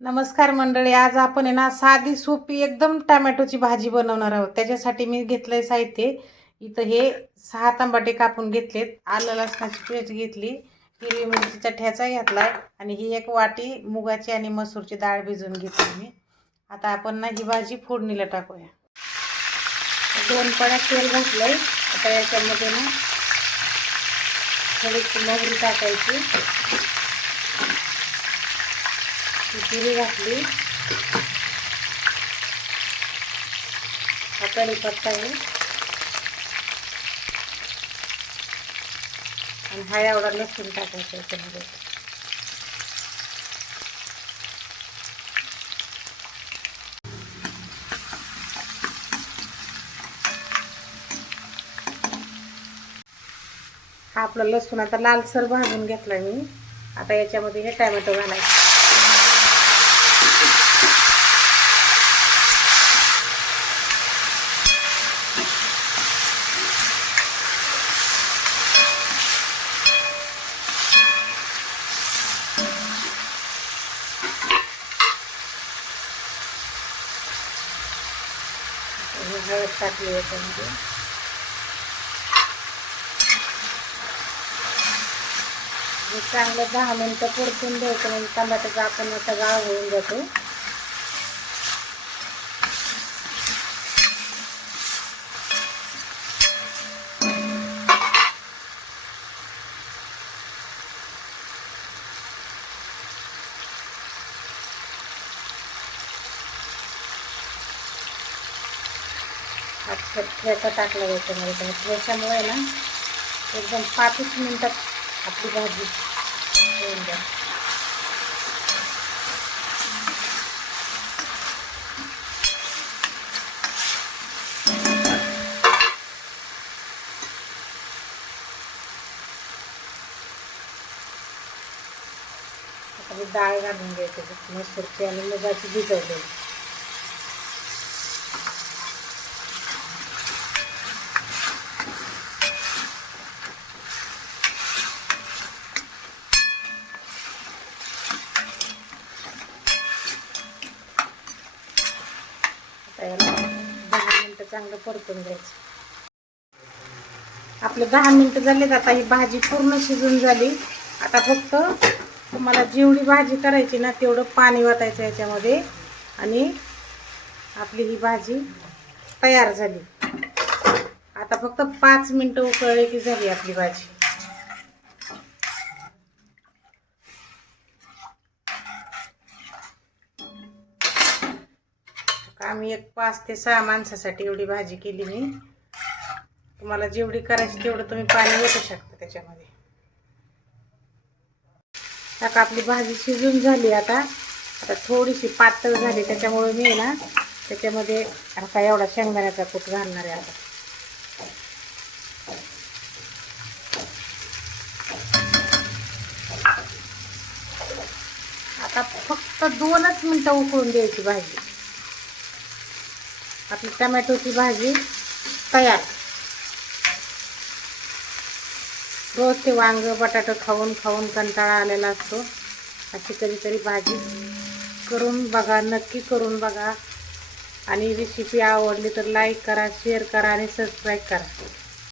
नमस्कार मंडळी आज आपण आहे ना साधी सोपी एकदम टमॅटोची भाजी बनवणार आहोत. त्याच्यासाठी मी घेतलंय साहित्य. इथं हे सहा तांबाटे कापून घेतलेत. आलं लसणाची पेस्ट घेतली. हिरवी मिरचीचा ठ्याचा घेतलाय. आणि ही एक वाटी मुगाची आणि मसूरची डाळ भिजवून घेतली मी. आता आपण ना ही भाजी फोडणीला टाकूया. दोन पड्या तेल घातलंय. आता याच्यामध्ये ना थोडीशी मोहरी टाकायची. जिरी घातली. हा कढीपत्ता आहे. आणि हा एवढा लसूण टाकायचा याच्यामध्ये. हा आपला लसूण आता लालसर भाजून घेतला मी. आता याच्यामध्ये हे टॅमॅटो घालायचं. हे हळद टाकली याच्यामध्ये हे चांगलं दहा मिनटं परतून द्यायचं म्हणजे टमाट्याचा आपण आता गाळ होऊन जातो. अच्छा ठेचा टाकला याच्यामध्ये त्या ठेच्यामुळे ना एकदम पाचच मिनटात आपली भाजी होऊन द्या डाळ घालून घ्यायची. मसूरची आणि मुगाची भिजवलेली. आता दहा मिनटं चांगलं परतून द्यायचं आपले दहा मिनटं झालेत आता ही भाजी पूर्ण शिजून झाली. आता फक्त तुम्हाला जेवढी भाजी करायची ना तेवढं पाणी वाटायचं याच्यामध्ये. आणि आपली ही भाजी तयार झाली. आता फक्त पाच मिनटं उकळले की झाली आपली भाजी. आम्ही एक पाच ते सहा माणसासाठी एवढी भाजी केली मी. तुम्हाला जेवढी करायची तेवढं तुम्ही पाणी ओतू शकता त्याच्यामध्ये. आता आपली भाजी शिजून झाली आता. आता थोडीशी पातळ झाली त्याच्यामुळे मी ना त्याच्यामध्ये आता एवढा शेंगदाण्याचा कूट घालणार आहे आता. आता फक्त दोनच मिनटं उकळून द्यायची भाजी. आपली टमॅटोची भाजी तयार. रोज ते वांग बटाटा खाऊन खाऊन कंटाळा आलेला असतो. अशी कधीतरी भाजी करून बघा नक्की करून बघा. आणि रेसिपी आवडली तर लाईक करा शेअर करा आणि सबस्क्राईब करा.